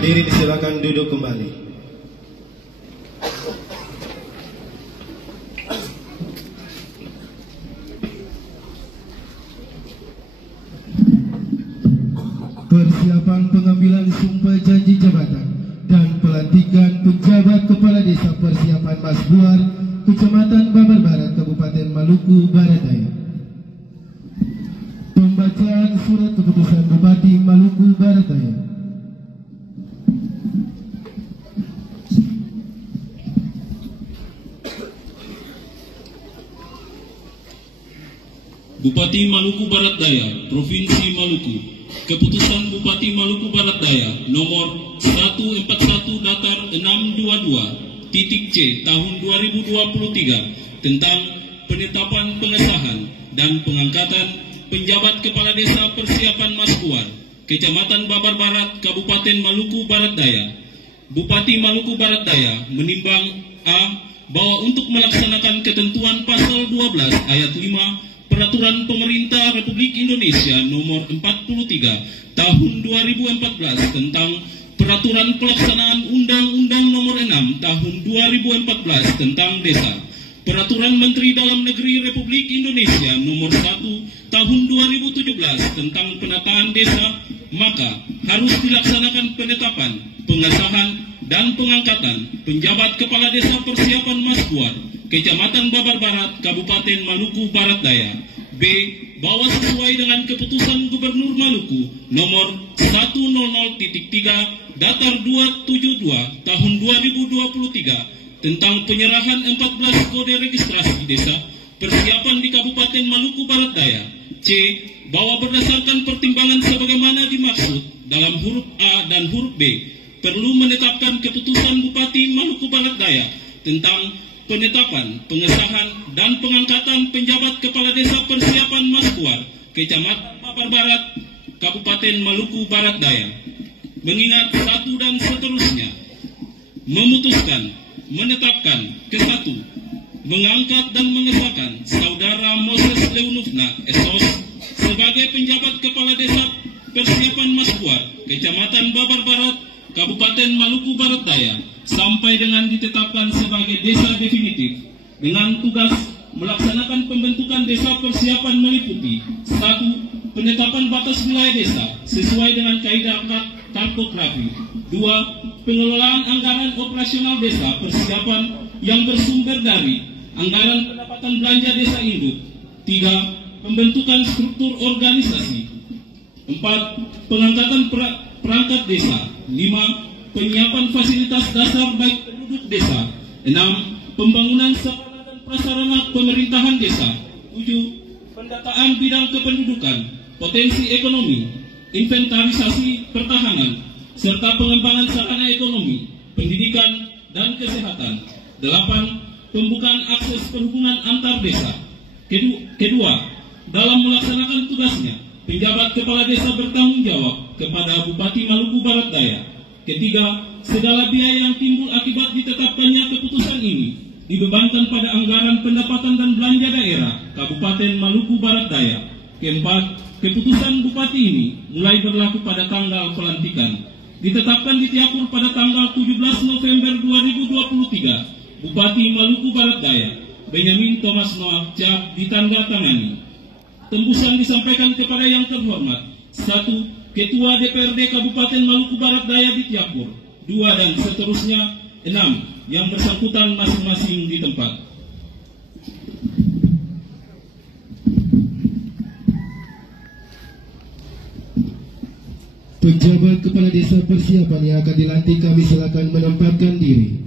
Hadirin silakan duduk kembali. Persiapan pengambilan sumpah janji jabatan dan pelantikan penjabat kepala desa persiapan Masbuar, Kecamatan Babar Barat, Kabupaten Maluku Barat Daya. Pembacaan surat keputusan Bupati Maluku Barat Daya. Bupati Maluku Barat Daya, Provinsi Maluku. Keputusan Bupati Maluku Barat Daya nomor 141 datar 622 C tahun 2023 tentang penetapan pengesahan dan pengangkatan penjabat kepala desa persiapan Masbuar, Kecamatan Babar Barat, Kabupaten Maluku Barat Daya. Bupati Maluku Barat Daya menimbang A. bahwa untuk melaksanakan ketentuan pasal 12 ayat 5 Peraturan Pemerintah Republik Indonesia Nomor 43 Tahun 2014 tentang Peraturan Pelaksanaan Undang-Undang Nomor 6 Tahun 2014 tentang Desa, Peraturan Menteri Dalam Negeri Republik Indonesia Nomor 1 Tahun 2017 tentang Penataan Desa, maka harus dilaksanakan penetapan, pengesahan, dan pengangkatan penjabat kepala desa persiapan Masbuar, Kecamatan Babar Barat, Kabupaten Maluku Barat Daya. B. Bahwa sesuai dengan keputusan Gubernur Maluku nomor 100.3 datar 272 tahun 2023 tentang penyerahan 14 kode registrasi desa persiapan di Kabupaten Maluku Barat Daya. C. Bahwa berdasarkan pertimbangan sebagaimana dimaksud dalam huruf A dan huruf B, perlu menetapkan keputusan Bupati Maluku Barat Daya tentang penetapan, pengesahan, dan pengangkatan penjabat kepala desa persiapan Masbuar, Kecamatan Babar Barat, Kabupaten Maluku Barat Daya. Mengingat satu dan seterusnya, memutuskan, menetapkan ke-1, mengangkat dan mengesahkan Saudara Moses Leunufna Esos sebagai penjabat kepala desa persiapan Masbuar, Kecamatan Babar Barat, Kabupaten Maluku Barat Daya, sampai dengan ditetapkan sebagai desa definitif dengan tugas melaksanakan pembentukan desa persiapan meliputi 1. Penetapan batas wilayah desa sesuai dengan kaidah kartografi. 2. Pengelolaan anggaran operasional desa persiapan yang bersumber dari anggaran pendapatan belanja desa induk. 3. Pembentukan struktur organisasi. 4. Pengangkatan perangkat desa. 5. Penyiapan fasilitas dasar baik penduduk desa. 6. Pembangunan sarana dan prasarana pemerintahan desa. 7. Pendataan bidang kependudukan, potensi ekonomi, inventarisasi pertahanan, serta pengembangan sarana ekonomi, pendidikan, dan kesehatan. 8. Pembukaan akses perhubungan antar desa. Kedua, dalam melaksanakan tugasnya, penjabat kepala desa bertanggung jawab kepada Bupati Maluku Barat Daya. Ketiga, segala biaya yang timbul akibat ditetapkannya keputusan ini dibebankan pada anggaran pendapatan dan belanja daerah Kabupaten Maluku Barat Daya. Keempat, keputusan Bupati ini mulai berlaku pada tanggal pelantikan. Ditetapkan di Tiapur pada tanggal 17 November 2023, Bupati Maluku Barat Daya, Benyamin Thomas Noah Cap ditandatangani. Tembusan disampaikan kepada yang terhormat. 1. Ketua DPRD Kabupaten Maluku Barat Daya di Tiapur. 2 dan seterusnya. 6. Yang bersangkutan masing-masing di tempat. Penjabat kepala desa persiapan yang akan dilantik kami silakan menempatkan diri.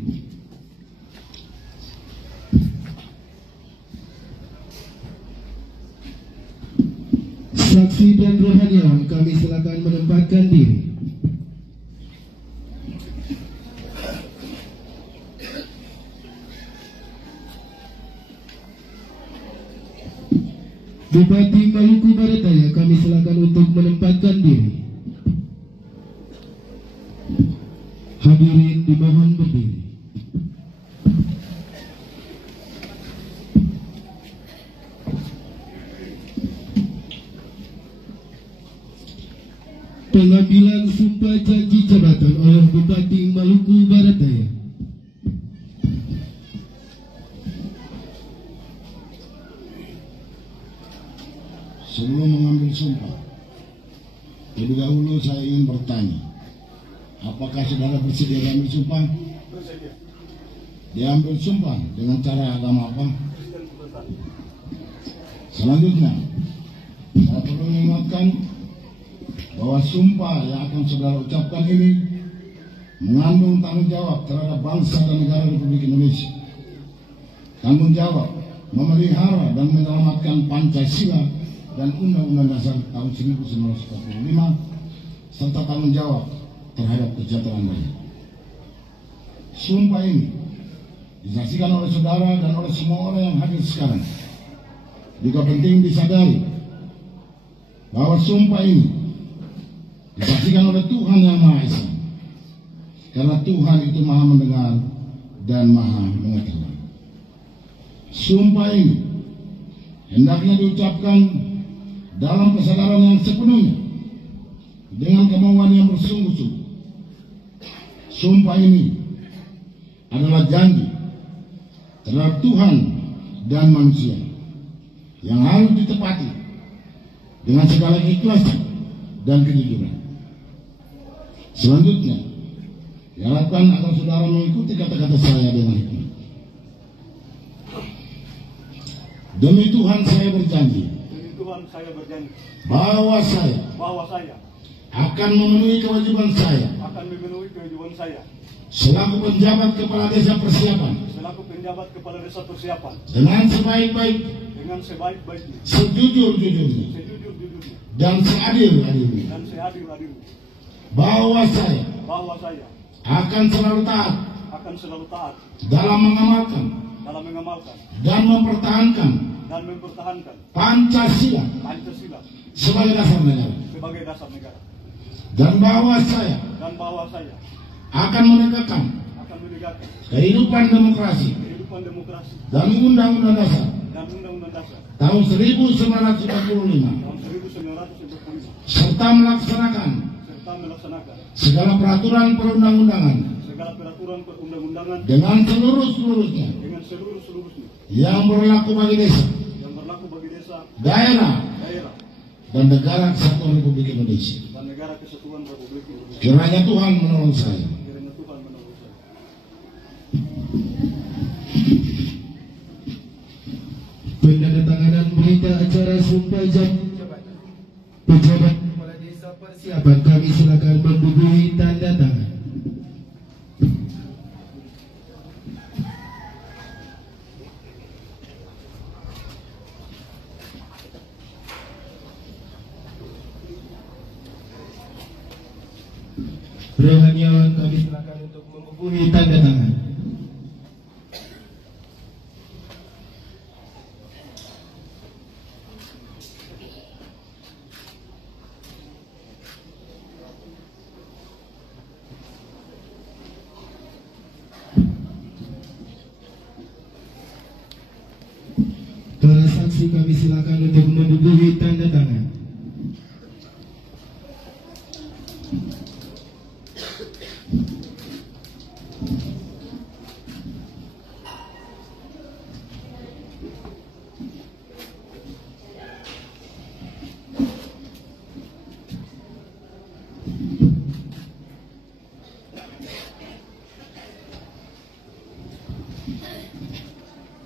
Saksi dan rohaniawan kami silakan menempatkan diri. Bupati Maluku Barat Daya kami silakan untuk menempatkan diri. Hadirin dimohon berdiri. Pengambilan sumpah janji jabatan oleh Bupati Maluku Barat Daya. Sebelum mengambil sumpah, lebih dahulu saya ingin bertanya, apakah saudara bersedia diambil sumpah? Diambil sumpah dengan cara agama apa? Selanjutnya, saya perlu mengingatkan bahwa sumpah yang akan saudara ucapkan ini mengandung tanggung jawab terhadap bangsa dan negara Republik Indonesia. Tanggung jawab memelihara dan menyelamatkan Pancasila dan Undang-Undang Dasar tahun 1945 serta tanggung jawab terhadap kesejahteraan rakyat. Sumpah ini disaksikan oleh saudara dan oleh semua orang yang hadir sekarang. Juga penting disadari bahwa sumpah ini disaksikan oleh Tuhan Yang Maha Esa, karena Tuhan itu Maha mendengar dan Maha mengetahui. Sumpah ini hendaknya diucapkan dalam kesadaran yang sepenuhnya, dengan kemauan yang bersungguh-sungguh. Sumpah ini adalah janji terhadap Tuhan dan manusia yang harus ditepati dengan segala keikhlasan dan kejujuran. Selanjutnya, diharapkan agar saudara mengikuti kata-kata saya dengan hikmat. Demi Tuhan saya berjanji bahwa saya akan memenuhi kewajiban saya selaku penjabat kepala desa persiapan dengan sebaik-baiknya, sejujur-jujurnya dan seadil-adilnya, bahwa saya akan selalu taat dalam mengamalkan dan mempertahankan Pancasila sebagai dasar negara, dan bahwa saya akan menegakkan kehidupan demokrasi dan Undang-Undang Dasar tahun 1945 serta melaksanakan segala peraturan perundang-undangan dengan seluruh-seluruhnya yang berlaku bagi desa, daerah, dan negara kesatuan Republik Indonesia. Kiranya Tuhan menolong saya. Penandatanganan berita acara sumpah janji jabatan pejabat kepala desa persiapan, kami silakan membubuhi tanda tangan. Rohaniawan kami silakan untuk membubuhi tanda tangan. Para saksi kami silakan untuk membubuhi tanda tangan.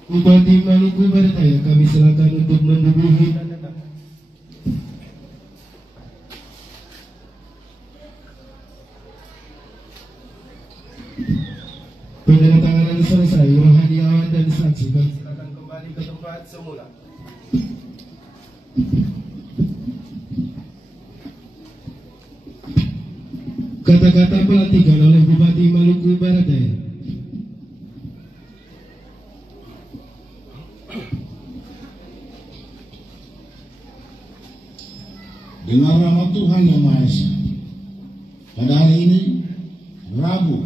Bupati Maluku Barat Daya, kami silakan untuk membubuhi tanda tangan. Penandatanganan selesai, rohaniawan dan saksi kami silakan kembali ke tempat semula. Kata-kata pelantikan oleh Bupati Maluku Barat Daya. Dengan rahmat Tuhan Yang Maha Esa, pada hari ini, Rabu,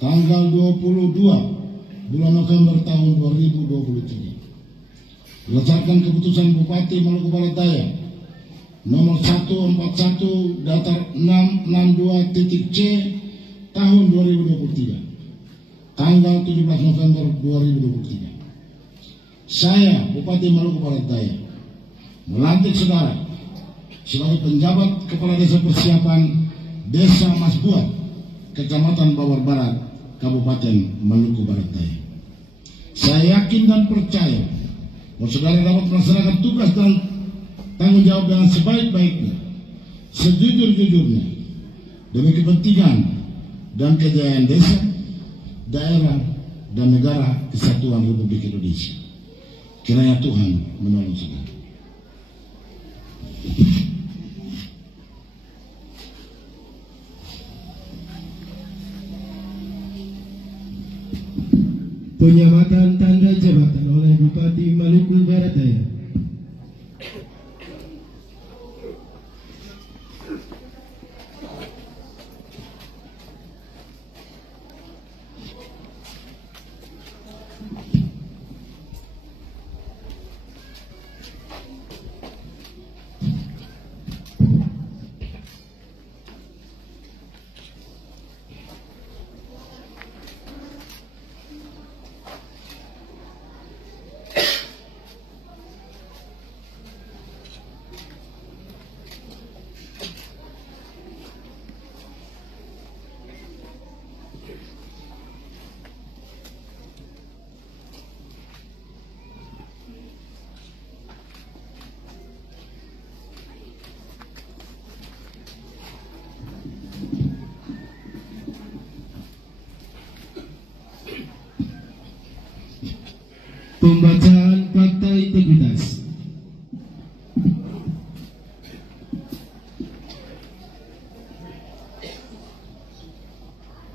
tanggal 22 bulan November tahun 2023, berdasarkan keputusan Bupati Maluku Barat Daya nomor 141 datar 662.C tahun 2023 tanggal 17 November 2023. Saya Bupati Maluku Barat Daya melantik saudara sebagai penjabat Kepala Desa Persiapan Desa Masbuar, Kecamatan Bawar Barat, Kabupaten Maluku Barat Daya. Saya yakin dan percaya bahwa saudara dapat melaksanakan tugas dan tanggung jawab dengan sebaik-baiknya, sejujur-jujurnya, demi kepentingan dan kejayaan desa, daerah, dan negara kesatuan Republik Indonesia. Kiranya Tuhan menolong saudara. Penyamatan tanda jabatan oleh Bupati Maluku Barat Daya. Pembacaan fakta integritas.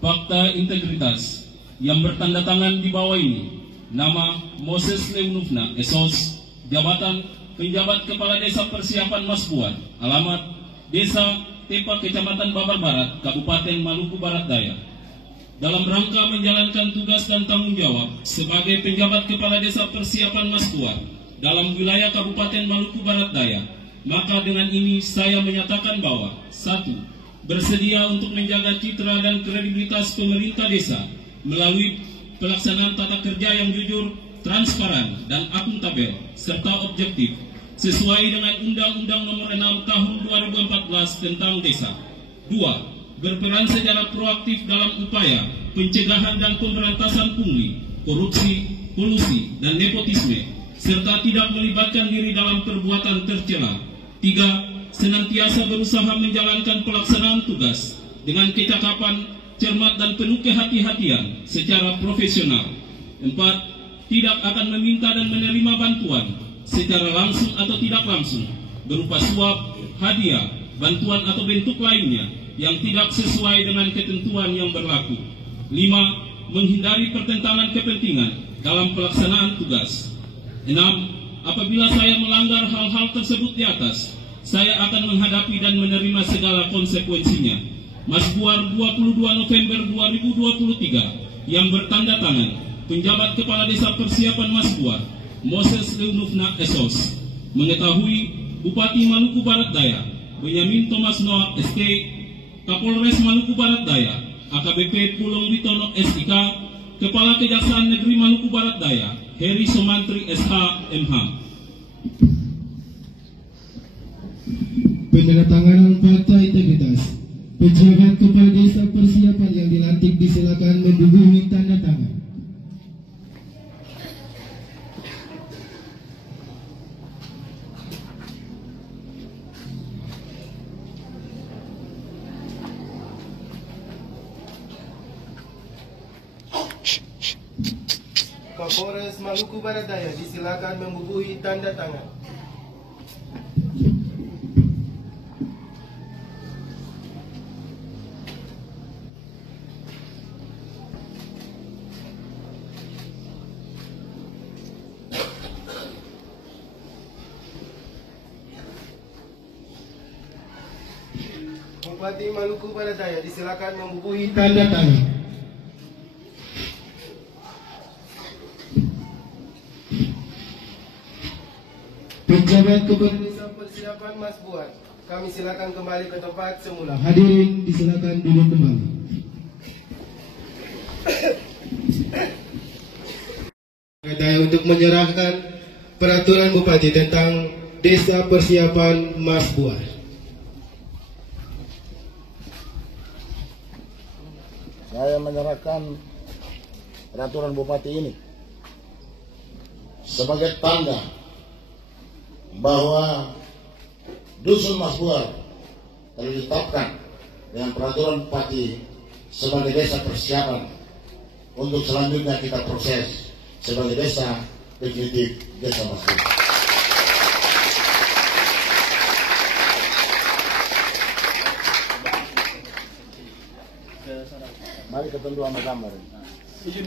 Fakta integritas yang bertanda tangan di bawah ini: nama Moses Leunufna Esos, jabatan penjabat Kepala Desa Persiapan Masbuar, alamat Desa Tepa, Kecamatan Babar Barat, Kabupaten Maluku Barat Daya. Dalam rangka menjalankan tugas dan tanggung jawab sebagai penjabat Kepala Desa Persiapan Masbuar dalam wilayah Kabupaten Maluku Barat Daya, maka dengan ini saya menyatakan bahwa 1. Bersedia untuk menjaga citra dan kredibilitas pemerintah desa melalui pelaksanaan tata kerja yang jujur, transparan, dan akuntabel serta objektif sesuai dengan Undang-Undang Nomor 6 Tahun 2014 tentang Desa. 2. Berperan secara proaktif dalam upaya pencegahan dan pemberantasan pungli, korupsi, kolusi, dan nepotisme, serta tidak melibatkan diri dalam perbuatan tercela. 3. Senantiasa berusaha menjalankan pelaksanaan tugas dengan kecakapan, cermat, dan penuh kehati-hatian secara profesional. 4. Tidak akan meminta dan menerima bantuan secara langsung atau tidak langsung berupa suap, hadiah, bantuan atau bentuk lainnya yang tidak sesuai dengan ketentuan yang berlaku. 5. Menghindari pertentangan kepentingan dalam pelaksanaan tugas. 6. Apabila saya melanggar hal-hal tersebut di atas, saya akan menghadapi dan menerima segala konsekuensinya. Masbuar 22 November 2023 yang bertanda tangan penjabat Kepala Desa Persiapan Masbuar Moses Leunufna Esos. Mengetahui Bupati Maluku Barat Daya Benyamin Thomas Noah ST, Kapolres Maluku Barat Daya AKBP Pulung Witono SIK, Kepala Kejaksaan Negeri Maluku Barat Daya Heri Somantri SH MH. Penandatanganan fakta integritas. Pejabat Kepala Desa Persiapan yang dilantik disilakan menduduki tanda tangan. Kapolres Maluku Barat Daya disilakan membubuhi tanda tangan. Bupati Maluku Barat Daya disilakan membubuhi tanda tangan. Penjabat Kepala Desa Persiapan persiapan Mas Buar. Kami silakan kembali ke tempat semula. Hadirin disilakan duduk kembali. Daya untuk menyerahkan peraturan Bupati tentang Desa Persiapan Mas Buar. Saya menyerahkan peraturan Bupati ini sebagai tanda bahwa Dusun Mas Buar telah ditetapkan dengan peraturan Bupati sebagai desa persiapan untuk selanjutnya kita proses sebagai desa definitif Desa Mas Buar. Mari ketemu sama gambar. Izin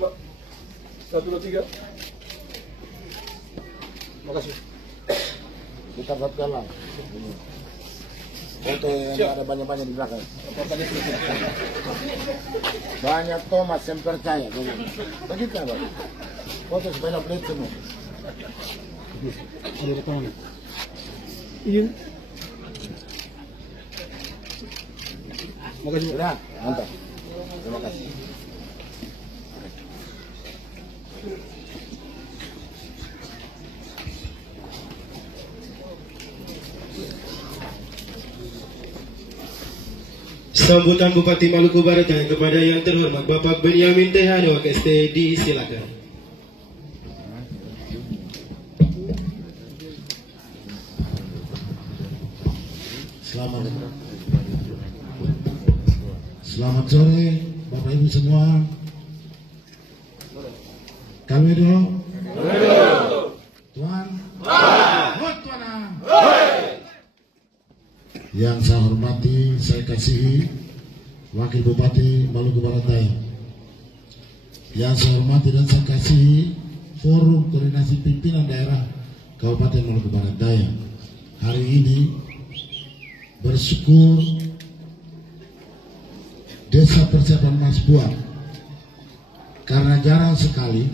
Mbak. 1, 2, 3. Makasih. Kita satukan lah. Foto yang ada banyak-banyak di belakang. Banyak Thomas yang percaya. Begitu kan, Pak? Foto supaya update semua. Ada rekaman. Izin. Makasih. Sudah, mantap. Terima kasih. Sambutan Bupati Maluku Barat kepada yang terhormat Bapak Benyamin Tehano KST, disilakan. Selamat sore Bapak Ibu semua. Kami doa. Tuan. Yang saya hormati, saya kasihi Wakil Bupati Maluku Barat Daya. Yang saya hormati dan saya kasihi Forum Koordinasi Pimpinan Daerah Kabupaten Maluku Barat Daya. Hari ini bersyukur Desa Persiapan Mas Buar, karena jarang sekali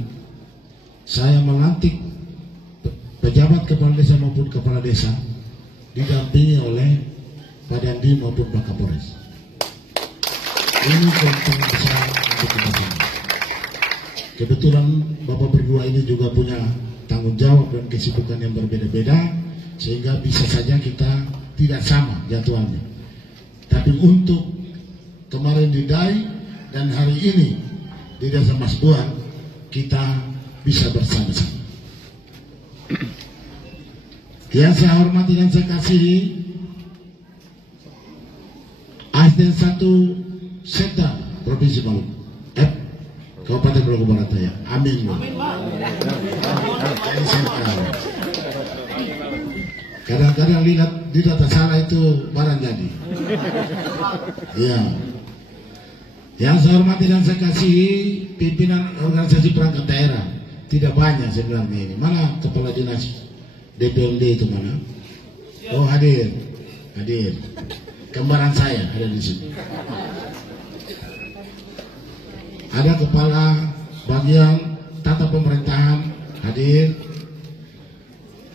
saya melantik pejabat kepala desa maupun kepala desa didampingi oleh Pak Dandim maupun Pak Kapolres. Ini penting besar untuk kita semua. Kebetulan Bapak berdua ini juga punya tanggung jawab dan kesibukan yang berbeda-beda, sehingga bisa saja kita tidak sama jadwalnya. Tapi untuk kemarin di Dai dan hari ini di Desa Mas Buar, kita bisa bersama-sama. Yang saya hormati dan saya kasihi Asden 1 Sekda Provinsi Maluku, Kabupaten Maluku Barat Daya. Amin. Kadang-kadang lihat di data salah itu barang jadi. Ya. Yang saya hormati dan saya kasihi pimpinan organisasi perangkat daerah. Tidak banyak sebenarnya ini. Mana kepala dinas DPRD itu mana? Oh, hadir. Kembaran saya ada di sini. Ada kepala bagian tata pemerintahan hadir.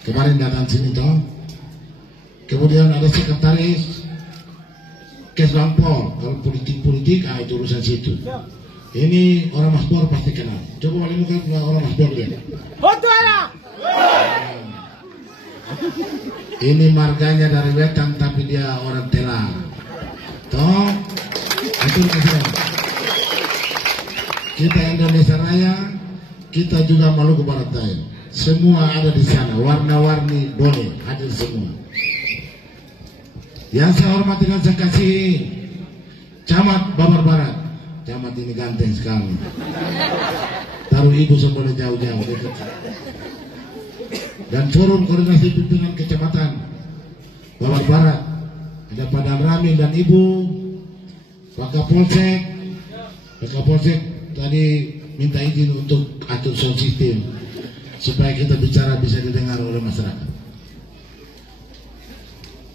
Kemarin datang sini toh. Kemudian ada sekretaris Kesbangpol. Kalau politik itu urusan situ. Ini orang Mas Buar pasti kenal. Coba balik muka orang Mas Buar lihat. Ini marganya dari Wetan tapi dia orang Telah. Toh, itu kasih. Kita Indonesia Raya, kita juga Maluku Barat Daya. Semua ada di sana, warna-warni boleh hadir semua. Yang saya hormati dan saya kasih Camat Babar Barat. Camat ini ganteng sekali. Taruh ibu sebelum jauh-jauh. Dan Forum Koordinasi Pimpinan Kecamatan Babar Barat, ada Pak Damramin dan Ibu, Pak Kapolsek tadi minta izin untuk atur sound system supaya kita bicara bisa didengar oleh masyarakat.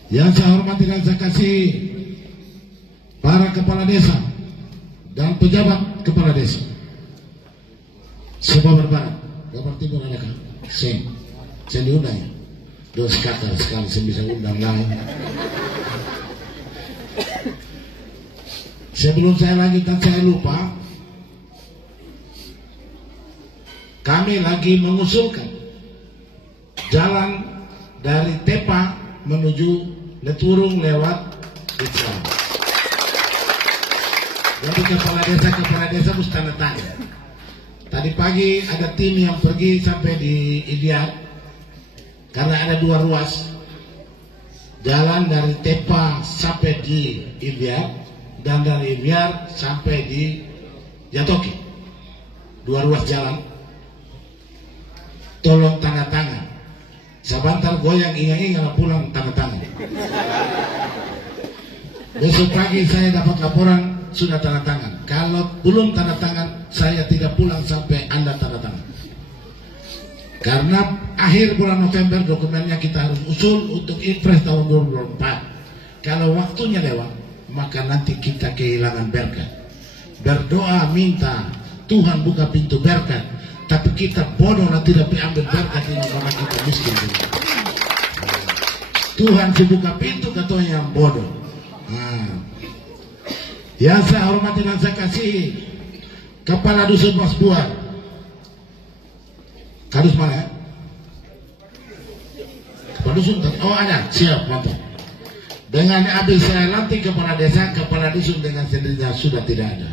Yang saya hormati dan saya kasih para kepala desa dan pejabat kepala desa se-Babar Barat, Babar Timur adakah? Sen diundang ya? Dos kakak sekali saya bisa undang lain. Sebelum saya lanjutkan saya lupa, kami lagi mengusulkan jalan dari Tepa menuju Leturung lewat Desa. Jadi kepala desa mesti tanda tangan. Tadi pagi ada tim yang pergi sampai di Idiat karena ada 2 ruas jalan dari Tepa sampai di Idiat dan dari Idiat sampai di Jatoki. 2 ruas jalan. Tolong tanda tangan. Sebentar goyang ingat pulang tanda tangan. Besok pagi saya dapat laporan sudah tanda tangan. Kalau belum tanda tangan, saya tidak pulang sampai Anda tanda tangan. Karena akhir bulan November dokumennya kita harus usul untuk Impres tahun 2024. Kalau waktunya lewat, maka nanti kita kehilangan berkat. Berdoa minta Tuhan buka pintu berkat, tapi kita bodoh dan tidak diambil berkat ini karena kita miskin. Tuhan buka pintu katanya yang bodoh. Yang saya hormati dan saya kasihi Kepala Dusun Mas Buar. Kadus mana ya? Kepala Dusun, oh ada, siap, mantap. Dengan habis saya lantik kepala desa, kepala dusun dengan sendirinya sudah tidak ada.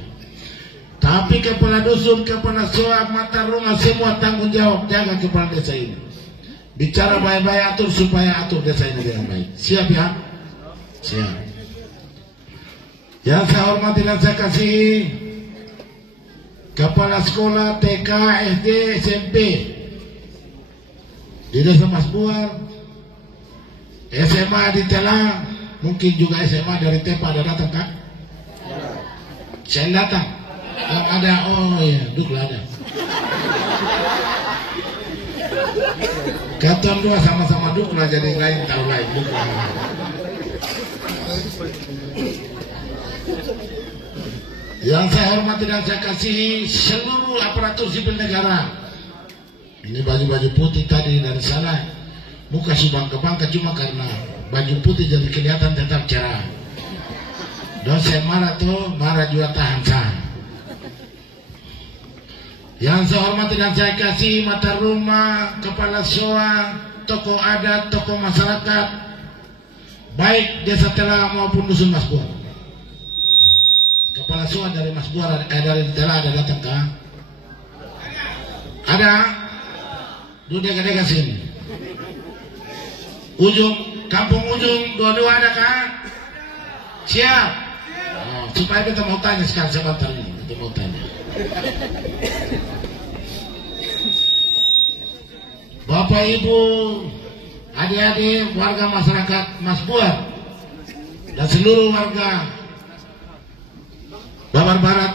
Tapi kepala dusun, kepala soa, mata rumah semua tanggung jawab jaga kepala desa ini. Bicara baik-baik atur supaya atur desa ini dengan baik. Siap ya? Siap. Yang saya hormati dan saya kasih kepala sekolah TK, SD, SMP di Desa Mas Buar, SMA di Telang, mungkin juga SMA dari Tepa ada datang kan? Saya datang. Ada, oh ya, duklah ada. Katon 2 sama-sama duklah jadi lain tahu lain duklah. Yang saya hormati dan saya kasihi seluruh aparatur sipil negara. Ini baju-baju putih tadi dari sana, muka subang ke bangka cuma karena baju putih jadi kelihatan tetap cerah. Dan saya marah tuh, marah juga tahan sah. Yang saya hormati dan saya kasihi mata rumah, kepala soa, tokoh adat, tokoh masyarakat, baik desa Telang maupun dusun Mas Buar. Kepala soa dari Mas Buar, dari Telang ada datang kah? Ada? Dunia gede sini. Ujung, kampung ujung, dua-dua ada kah? Siap. Oh, supaya kita mau tanya sekarang sebentar ini, kita mau tanya. Bapak Ibu, adik-adik, warga masyarakat Mas Buar dan seluruh warga Babar Barat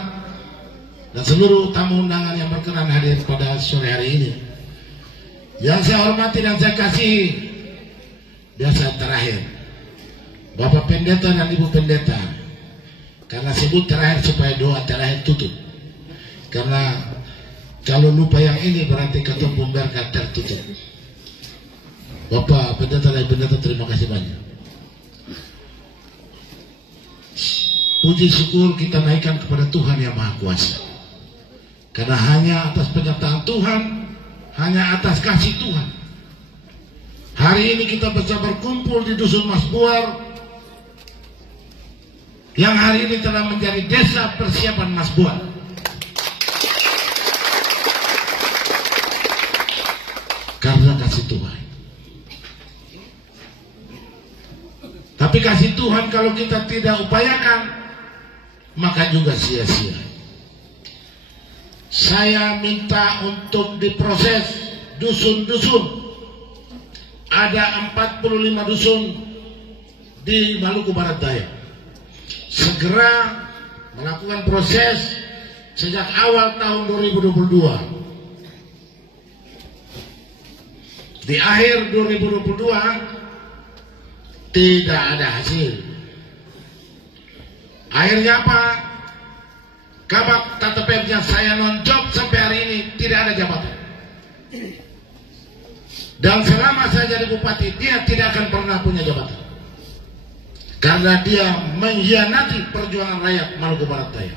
dan seluruh tamu undangan yang berkenan hadir pada sore hari ini. Yang saya hormati dan saya kasih, biasa terakhir Bapak Pendeta dan Ibu Pendeta, karena sebut terakhir supaya doa terakhir tutup. Karena kalau lupa yang ini berarti ketemu berkat tertutup. Bapak Pendeta dan Pendeta, terima kasih banyak. Puji syukur kita naikkan kepada Tuhan yang Maha Kuasa. Karena hanya atas penyertaan Tuhan, hanya atas kasih Tuhan, hari ini kita bisa berkumpul di Dusun Mas Buar, yang hari ini telah menjadi desa persiapan Mas Buar. Karena kasih Tuhan. Tapi kasih Tuhan kalau kita tidak upayakan, maka juga sia-sia. Saya minta untuk diproses dusun-dusun. Ada 45 dusun di Maluku Barat Daya. Segera melakukan proses sejak awal tahun 2022. Di akhir 2022 tidak ada hasil. Akhirnya apa? Kabak Tata Pemda saya non-job sampai hari ini tidak ada jabatan. Dan selama saya jadi bupati, dia tidak akan pernah punya jabatan. Karena dia mengkhianati perjuangan rakyat Maluku Barat Daya.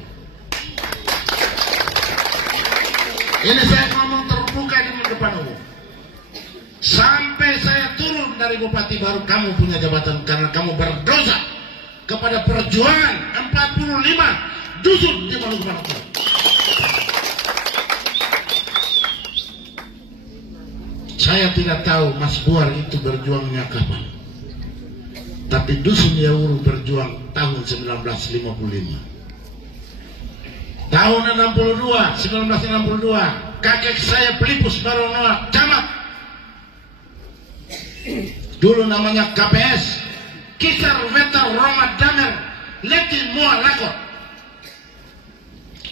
Ini saya ngomong terbuka di depan umum. Sampai saya turun dari bupati baru kamu punya jabatan, karena kamu berdosa kepada perjuangan 45 dusun di Maluku Barat Daya. Saya tidak tahu Mas Buar itu berjuangnya kapan. Tapi dusun Yauru berjuang tahun 1955. Tahun 1962, kakek saya Pelipus Baronoa Camat. Dulu namanya KPS, Kisar Wetar Roma Damer Leti Mua Lakot.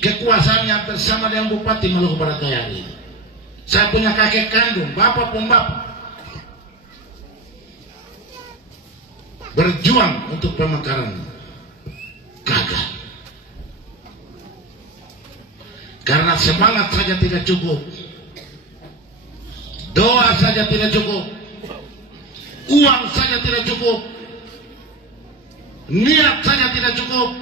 Kekuasaannya bersama dengan Bupati Maluku Barat Daya ini. Saya punya kakek kandung, bapak pembapak, berjuang untuk pemekaran, gagal. Karena semangat saja tidak cukup, doa saja tidak cukup, uang saja tidak cukup, niat saja tidak cukup.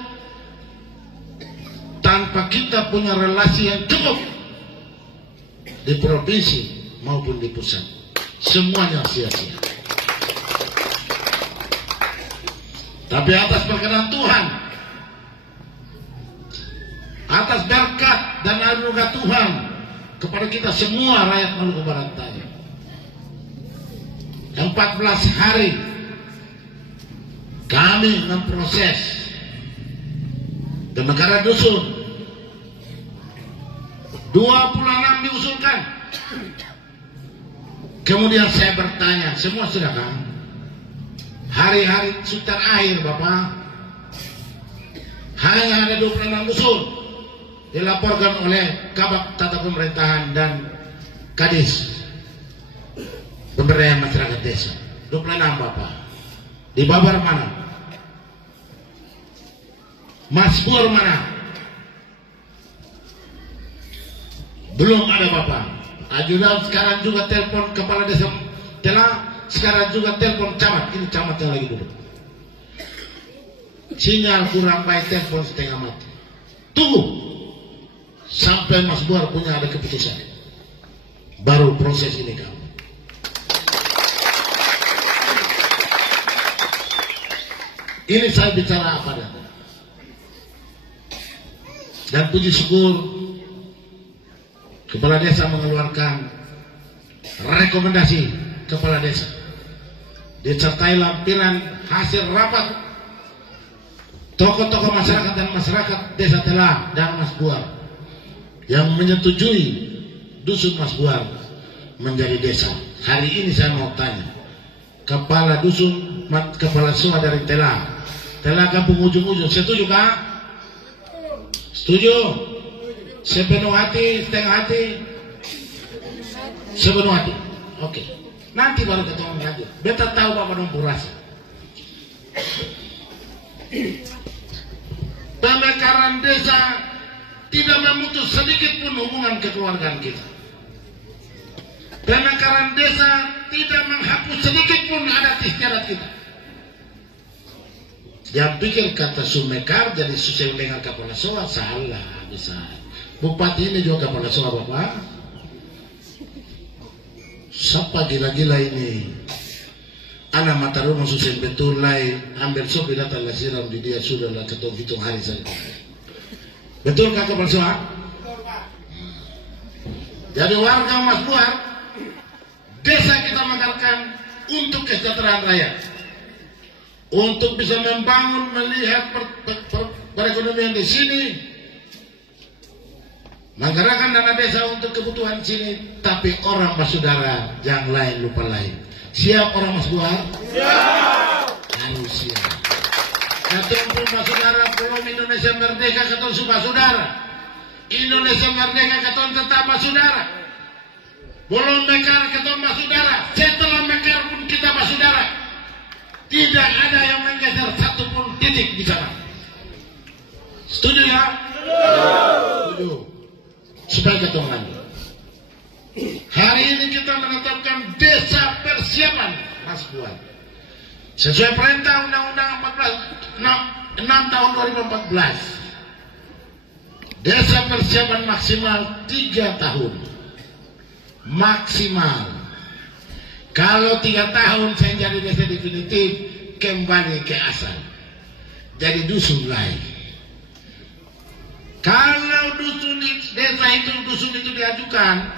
Tanpa kita punya relasi yang cukup di provinsi maupun di pusat, semuanya sia-sia. Tapi atas perkenan Tuhan, atas berkat dan anugerah Tuhan kepada kita semua rakyat Maluku Barat Daya, 14 hari kami memproses pemekaran dusun, 26 diusulkan. Kemudian saya bertanya, semua sudah kan? Hari-hari sudah akhir Bapak, hanya ada 26 dusun dilaporkan oleh Kabak Tata Pemerintahan dan Kadis Pemberdayaan Masyarakat Desa. 26 Bapak. Di Babar mana? Mas Buar mana? Belum ada Bapak. Ajudan sekarang juga telepon kepala desa telah, sekarang juga telepon camat. Ini camat yang lagi duduk. Sinyal kurang baik, telepon setengah mati. Tunggu sampai Mas Buar punya ada keputusan, baru proses ini kamu. Ini saya bicara apa adanya. Dan puji syukur kepala desa mengeluarkan rekomendasi kepala desa, disertai lampiran hasil rapat tokoh-tokoh masyarakat dan masyarakat desa Telah dan Mas Buar yang menyetujui dusun Mas Buar menjadi desa. Hari ini saya mau tanya kepala dusun, kepala soa dari Telah Kampung Ujung-Ujung, setuju kah? Setuju? Sepenuh hati, setengah hati? Sepenuh hati. Oke. Nanti baru kita ngomong lagi. Beta tahu Bapak Nomor rasa. Pemekaran desa tidak memutus sedikit pun hubungan kekeluargaan kita. Pemekaran desa tidak menghapus sedikit pun adat istiadat kita. Yang pikir kata Sumekar jadi susah dengan kepala soa, salah bisa. Bupati ini juga kepala soa Bapak. Siapa gila-gila ini? Anak mata rumah susah betul lain. Ambil sopi datang lah siram di dia sudah lah hitung hari saya. Betul kah kepala soa? Jadi warga Mas Buar, desa kita mekarkan untuk kesejahteraan rakyat, untuk bisa membangun, melihat perekonomian di sini, menggerakkan dana desa untuk kebutuhan sini. Tapi orang Mas Saudara yang lain lupa lain. Siap orang Mas Buar? Siap. Harus siap. Ketemu Mas Saudara belum Indonesia merdeka, ketemu Mas Saudara. Indonesia merdeka ketemu tetap Mas Saudara. Belum mekar ketemu Mas Saudara. Setelah mekar pun kita Mas Saudara. Tidak ada yang menggeser satu pun titik di sana. Setuju ya? Setuju. Supaya ketemu lagi. Hari ini kita menetapkan desa persiapan Mas Buar. Sesuai perintah Undang-Undang 6 tahun 2014. Desa persiapan maksimal 3 tahun. Maksimal. Kalau 3 tahun saya jadi desa definitif, kembali ke asal. Jadi dusun lagi. Kalau desa itu diajukan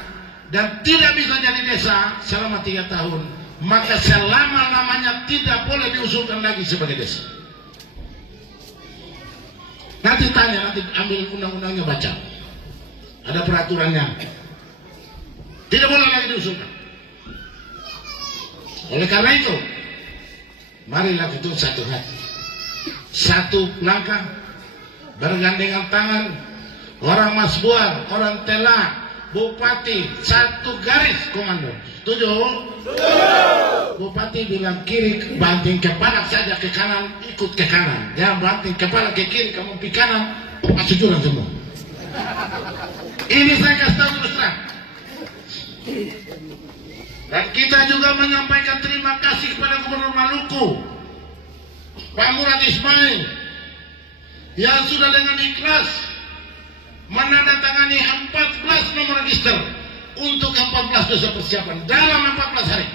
dan tidak bisa jadi desa selama 3 tahun, maka selama-lamanya tidak boleh diusulkan lagi sebagai desa. Nanti tanya, nanti ambil undang-undangnya baca. Ada peraturannya. Tidak boleh lagi diusulkan. Oleh karena itu, marilah kita satu hati, satu langkah, bergandengan tangan, orang Mas Buar, orang Tela, Bupati, satu garis komando. Setuju? Bupati bilang kiri, banting kepala saja ke kanan, ikut ke kanan. Jangan banting kepala ke kiri, kamu ke kanan, masuk jurang semua. Ini saya kasih tahu terus terang. Dan kita juga menyampaikan terima kasih kepada Gubernur Maluku, Pak Murad Ismail, yang sudah dengan ikhlas menandatangani 14 nomor register untuk 14 desa persiapan dalam 14 hari.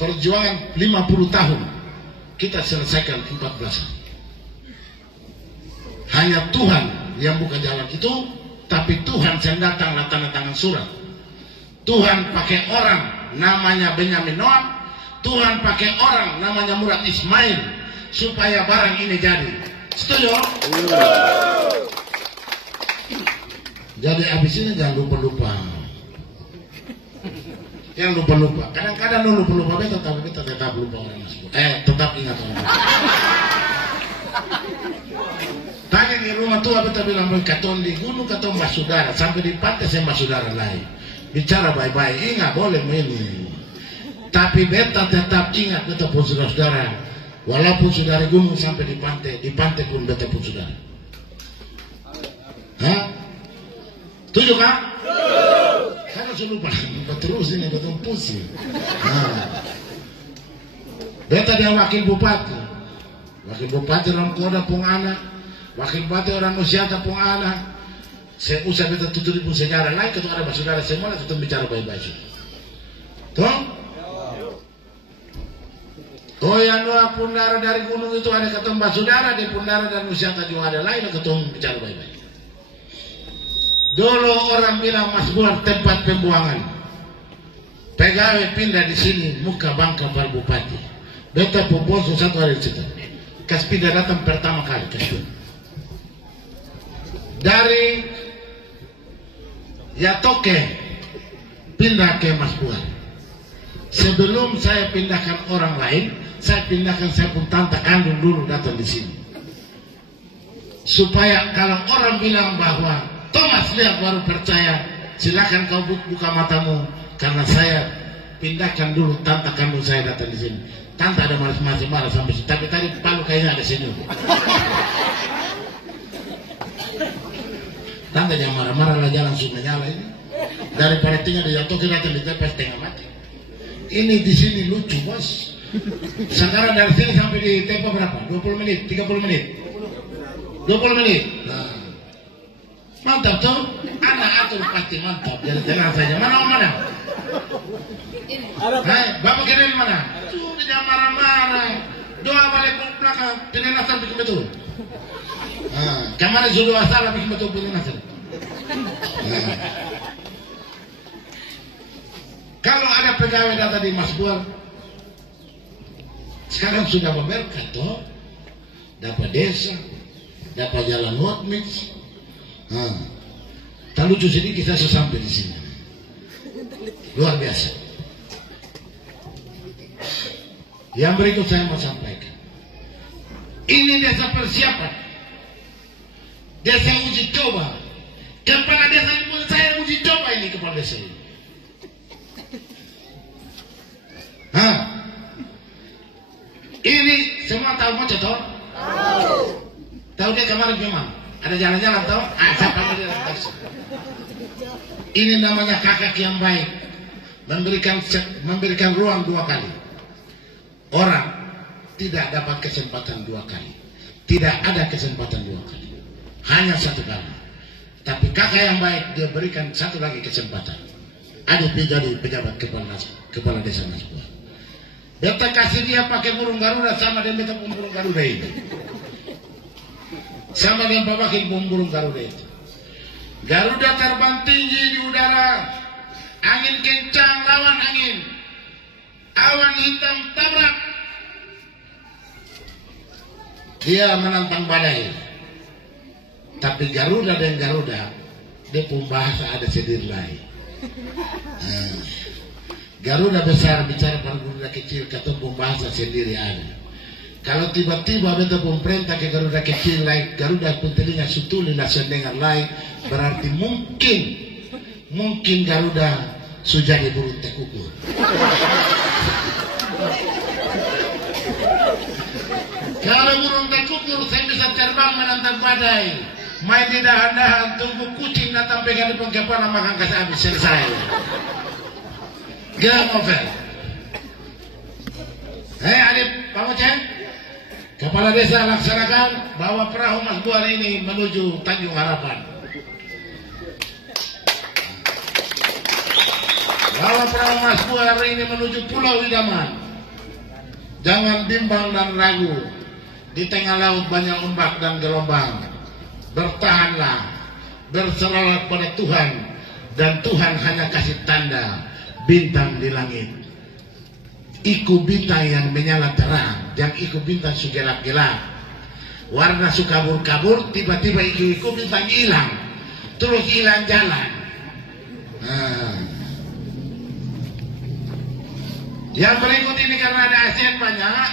Perjuangan 50 tahun kita selesaikan 14 hari. Hanya Tuhan yang buka jalan itu, tapi Tuhan yang datang tanda tangan surat. Tuhan pakai orang namanya Benyamin Noah, Tuhan pakai orang namanya Murad Ismail supaya barang ini jadi. Setuju? Jadi abis ini jangan lupa-lupa. Jangan lupa-lupa. Kadang-kadang lu lupa-lupa, tapi kita tetap lupa orang Mas Buar. Tetap ingat orang Mas Buar. Tanya di rumah tua, beta bilang, katon di gunung, katon mas saudara, sampai di pantai saya mas saudara lain. Bicara baik-baik, ingat boleh ini. Tapi beta tetap ingat beta pun saudara-saudara. Walaupun saudara gunung sampai di pantai pun beta pun saudara. Hah? Tujuh Pak? Karena saya lupa terus ini betul pusing. Beta dia wakil bupati. Wakil bupati orang Koda pun anak. Wakil bupati orang Nusiata pun anak. Saya usah beta tutup pun sejarah lain. Ketua ada saudara semua kita bicara baik-baik. Tuh? Oh yang doa Pundara dari gunung itu ada ketemu saudara di Pundara dan Nusiata juga ada lain ketemu bicara baik-baik. Dulu orang bilang Mas Buar tempat pembuangan. Pegawai pindah di sini muka bangka Pak Bupati. Beta proposu satu hari cerita. Kas pindah datang pertama kali dari Yatoke pindah ke Mas Buar. Sebelum saya pindahkan orang lain, saya pindahkan saya pun tante kandung dulu datang di sini. Supaya kalau orang bilang bahwa Thomas lihat baru percaya, silakan kau buka matamu, karena saya pindahkan dulu tante kandung saya datang di sini. Tante ada marah sampai sini, tapi tadi palu kayaknya ada sini. Tante jangan marah-marah lah, jalan sudah nyala ini. Daripada tinggal di jatuh kita datang di TPS tengah mati. Ini di sini lucu bos. Sekarang dari sini sampai di tempo berapa? 20 menit, 30 menit, 20 menit. Nah. Mantap tuh, anak atur pasti mantap. Jadi tenang saja. Mana om mana? Hai, bapak kira mana? Sudah jangan marah-marah. Doa balik belakang, penenasan bikin betul. Kemarin sudah salah bikin betul penenasan. Kalau ada pegawai data di Mas Buar, sekarang sudah berberkat toh, dapat desa, dapat jalan road mix. Tak lucu sedikit saya sampai di sini. Luar biasa. Yang berikut saya mau sampaikan. Ini desa persiapan, desa uji coba. Kepala desa ini pun saya uji coba ini kepala desa ini. Ini semua tahu macam toh? Tahu dia kemarin memang ada jalan-jalan toh? Saya panggil dia. Ini namanya kakak yang baik, memberikan ruang 2 kali. Orang tidak dapat kesempatan 2 kali, tidak ada kesempatan 2 kali, hanya 1 kali. Tapi kakak yang baik dia berikan 1 lagi kesempatan. Ada jadi pejabat kepala desa Masbuar. Beta kasih dia pakai burung Garuda sama dengan beta burung Garuda ini. Sama dengan pakai burung Garuda itu. Garuda terbang tinggi di udara, angin kencang lawan angin, awan hitam tabrak. Dia menantang badai. Tapi Garuda dan Garuda, dia pun bahasa ada sendiri lain. Garuda besar bicara pada Garuda kecil, kata pun bahasa sendiri ada. Kalau tiba-tiba beta pun perintah ke Garuda kecil lain, Garuda pun telinga sutuli langsung dengar lain, berarti mungkin Garuda sudah burung tekukur. Kalau burung tekukur saya bisa terbang menantang badai, main di dahan-dahan, tunggu kucing datang pegang di kepala makan kasih habis, selesai. Game over. Adip, kamu cek? Kepala desa laksanakan bawa perahu Masbuar ini menuju Tanjung Harapan. Bawa perahu Masbuar ini menuju Pulau Idaman. Jangan bimbang dan ragu. Di tengah laut banyak ombak dan gelombang. Bertahanlah, berserahlah pada Tuhan, dan Tuhan hanya kasih tanda bintang di langit. Iku bintang yang menyala terang, yang iku bintang sugelap-gelap. Warna sukabur-kabur, tiba-tiba iku bintang hilang, terus hilang jalan. Yang berikut ini karena ada ASN banyak,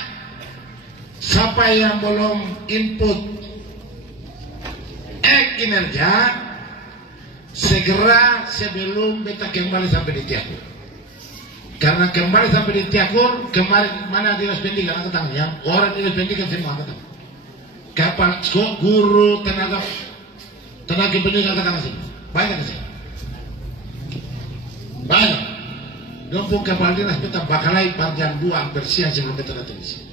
siapa yang belum input kinerja, segera sebelum beta kembali sampai di Tiakur. Karena kembali sampai di Tiakur, kemarin mana dinas pendidikan angkat tangan, yang orang dinas pendidikan semua angkat tangan. Kapal guru, tenaga pendidikan angkat tangan semua. Banyak sih. Banyak. Numpuk kepala dinas beta Bakalai jam 2 hampir siang sebelum beta datang di sini.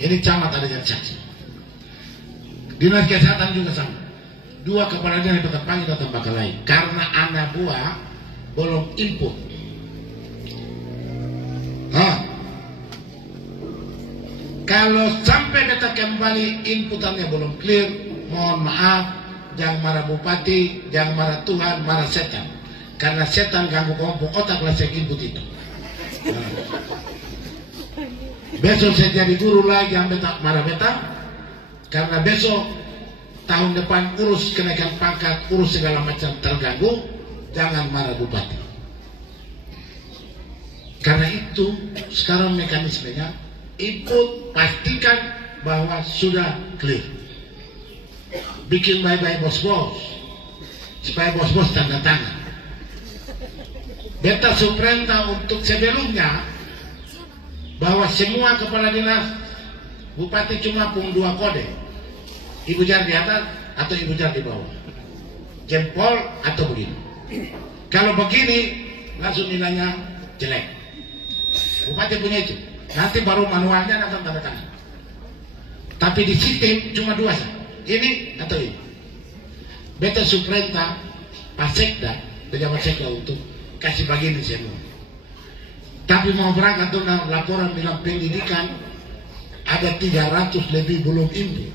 Ini camat ada yang saksi. Dinas kesehatan juga sama. 2 kepala dinas beta panggil datang Bakalai karena anak buah belum input. Kalau sampai beta kembali inputannya belum clear, mohon maaf, jangan marah bupati, jangan marah Tuhan, marah setan. Karena setan ganggu kompok otak lah saya input itu. Besok saya jadi guru lagi, jangan beta marah beta. Karena besok tahun depan urus kenaikan pangkat, urus segala macam terganggu, jangan marah bupati. Karena itu sekarang mekanismenya ikut pastikan bahwa sudah clear. Bikin bye-bye bos-bos supaya bos-bos tanda tangan. Beta suprenta untuk sebelumnya bahwa semua kepala dinas bupati cuma pun 2 kode, ibu jar di atas atau ibu jar di bawah, jempol atau begini. Kalau begini langsung nilainya jelek. Bupati punya itu. Nanti baru manualnya akan tanda tangan. Tapi di sistem cuma 2 saja. Ini atau ini. Beta suprenta Pasekda, pejabat sekda untuk kasih bagian semua. Tapi mau berangkat dengan laporan bilang pendidikan ada 300 lebih belum input.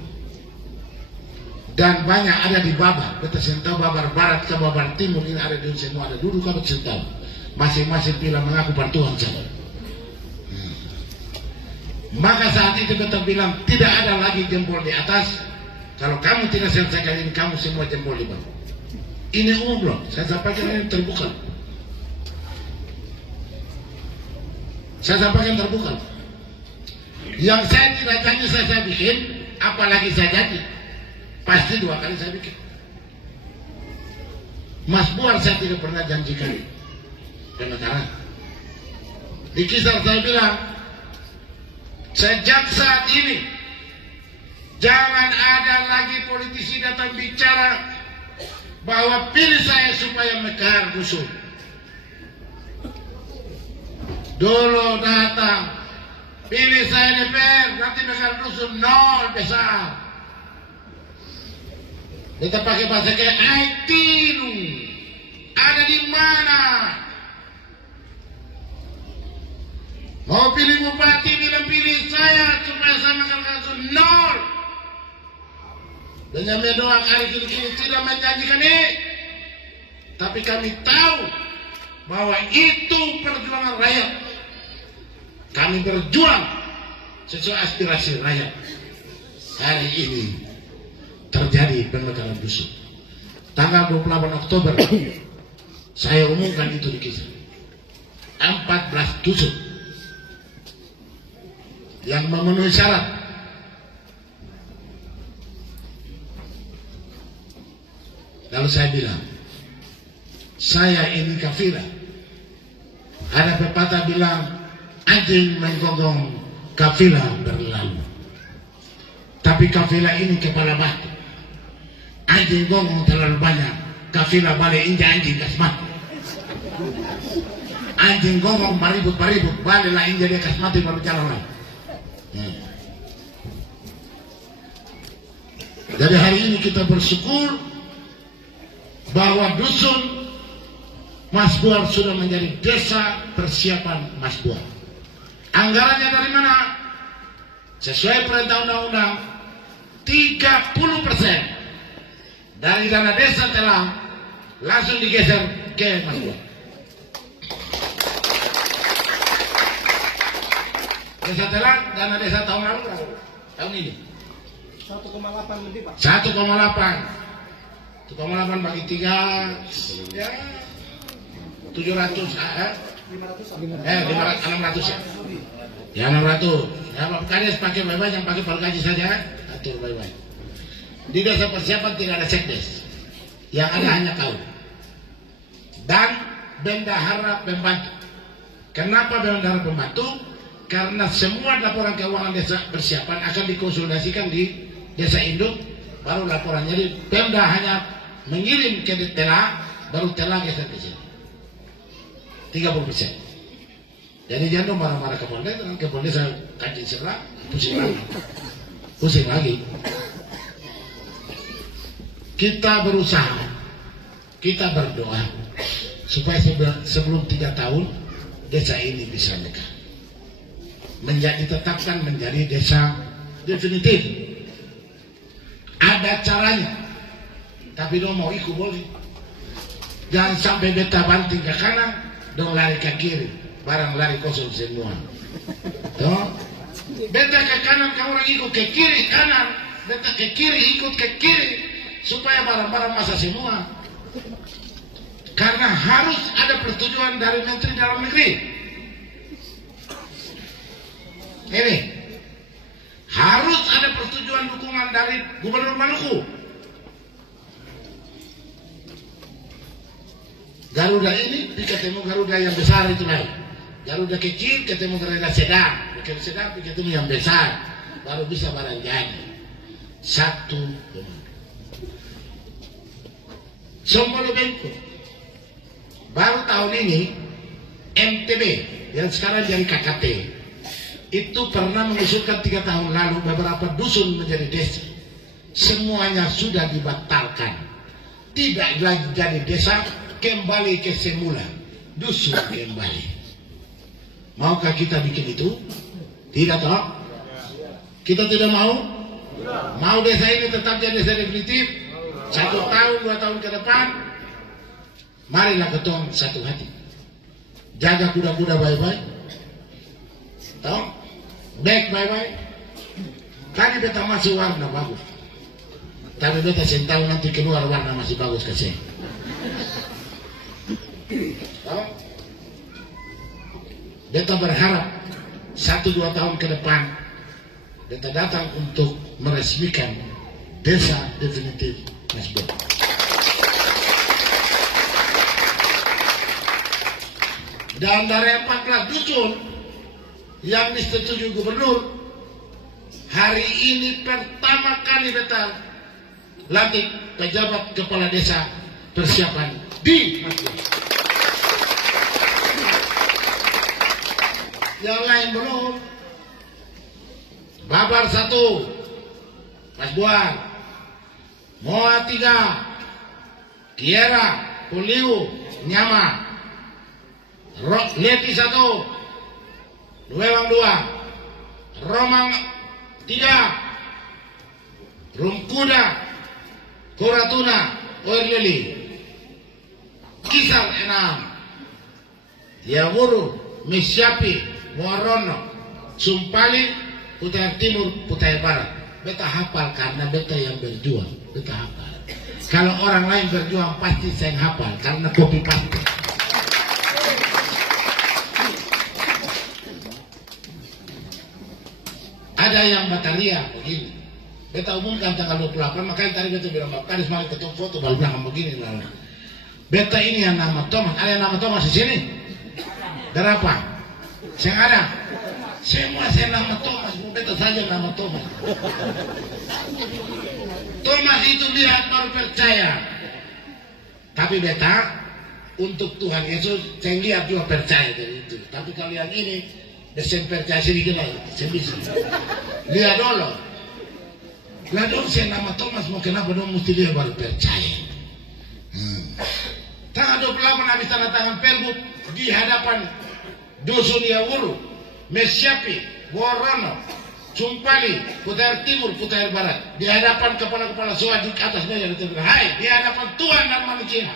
Dan banyak ada di Babar. Beta sentau Babar Barat ke Babar Timur ini ada di semua ada duduk apa sentau. Masing-masing bilang mengaku bantuan saja. Maka saat itu beta bilang tidak ada lagi jempol di atas. Kalau kamu tidak selesaikan ini, kamu semua jempol di bawah. Ini umum loh, saya sampaikan ini terbuka. Saya sampaikan terbuka. Yang saya tidak janji saya bikin, apalagi saya janji, pasti 2 kali saya bikin. Masbuar saya tidak pernah janjikan pemekaran. Di kisah saya bilang, sejak saat ini jangan ada lagi politisi datang bicara bahwa pilih saya supaya mekar dusun. Dulu datang, pilih saya DPR, nanti mekar dusun 0 besar. Kita pakai bahasa kayak IT ada di mana? Mau pilih bupati, bilang pilih saya supaya saya mekar dusun 0. Dengan doa kali ini tidak menjanjikan ini, tapi kami tahu bahwa itu perjuangan rakyat. Kami berjuang sesuai aspirasi rakyat. Hari ini terjadi pemekaran dusun. Tanggal 28 Oktober saya umumkan itu di Kisah. 14 dusun yang memenuhi syarat. Lalu saya bilang, saya ini kafilah. Ada pepatah bilang, anjing menggonggong, kafilah berlalu. Tapi kafilah ini kepala batu. Anjing gonggong terlalu banyak, kafilah balik injak anjing kasmat. Anjing gonggong paribut-paribut, baliklah injak dia kasmati baru jalan lagi. Jadi hari ini kita bersyukur bahwa dusun Mas Buar sudah menjadi desa persiapan Mas Buar. Anggarannya dari mana? Sesuai perintah undang-undang 30% dari dana desa telah langsung digeser ke Mas Buar. Desa telah dana desa tahun lalu, tahun ini 1,8 lebih Pak. 1,8 bagi 3 ya 700 600 ya. Ya 600. Ya Pak Kades pakai bye-bye, yang pakai Pak Gaji saja, atur bye-bye. Di desa persiapan tidak ada sekdes. Yang ada hanya kau. Dan bendahara pembantu. Kenapa bendahara pembantu? Karena semua laporan keuangan desa persiapan akan dikonsolidasikan di desa induk, baru laporan. Jadi Pemda hanya mengirim ke telah, baru telah geser ke sini 30%. Jadi jangan marah-marah ke Polda saya kaji sebelah, pusing lagi. Kita berusaha, kita berdoa supaya sebelum 3 tahun desa ini bisa ditetapkan menjadi desa definitif. Ada caranya, tapi dong mau ikut boleh. Jangan sampai beta banting ke kanan, dong lari ke kiri, barang lari kosong semua. Tuh, beta ke kanan, kamu orang ikut ke kiri kanan, beta ke kiri ikut ke kiri, supaya barang-barang masa semua. Karena harus ada persetujuan dari Menteri Dalam Negeri. Ini harus ada persetujuan dukungan dari Gubernur Maluku. Garuda ini ketemu Garuda yang besar itu lain. Garuda kecil ketemu Garuda sedang, sedang ketemu yang besar, baru bisa barang jadi. Satu. Sombolo Bengko. Baru tahun ini MTB yang sekarang jadi KKT itu pernah mengusulkan 3 tahun lalu beberapa dusun menjadi desa. Semuanya sudah dibatalkan. Tidak lagi jadi desa, kembali ke semula. Dusun kembali. Maukah kita bikin itu? Tidak toh? Kita tidak mau? Mau desa ini tetap jadi desa definitif? 1 tahun, 2 tahun ke depan? Marilah ketong satu hati. Jaga kuda-kuda baik-baik. Toh? Baik baik. Tadi beta masih warna bagus, tapi beta tahu nanti keluar warna masih bagus kasih. Beta berharap 1-2 tahun ke depan beta datang untuk meresmikan desa definitif Mas Buar. Dan dari 14 dusun yang disetujui gubernur, hari ini pertama kali beta lantik pejabat kepala desa persiapan di Mas Buar. Yang lain belum. Babar 1 Mas Buar, Moa 3 Kiera, Puliu, Nyama, Leti 1 Luewang 2 Romang 3 Rumkuda, Koratuna, Oirleli, Kisal 6 Yawuru, Misyapi, Muarono, Sumpali, Utara Timur, Utara Barat. Beta hafal karena beta yang berjuang. Beta hafal. Kalau orang lain berjuang pasti saya hafal karena copy paste. Ada yang batalia begini. Beta umumkan tanggal 28, makanya tadi beta bilang Pak Kadis mari ketemu foto baru bilang begini lah. Beta ini yang nama Thomas. Ada yang nama Thomas di sini? Berapa? Saya ada. Semua saya nama Thomas, beta saja nama Thomas. Thomas itu lihat baru percaya. Tapi beta untuk Tuhan Yesus saya lihat juga percaya dari itu. Tapi kalian ini saya percaya sedikit lagi, saya bisa. Lihat dulu. Lihat dulu saya nama Thomas, mau kenapa dong mesti lihat baru percaya. Tanggal 28 habis tanda tangan Pelbut di hadapan Dusun Yawuru, Mesyapi, Worono, Sumpali, Kutai Timur, Kutai Barat, di hadapan kepala-kepala soal di atas meja di hai, di hadapan Tuhan dan manusia.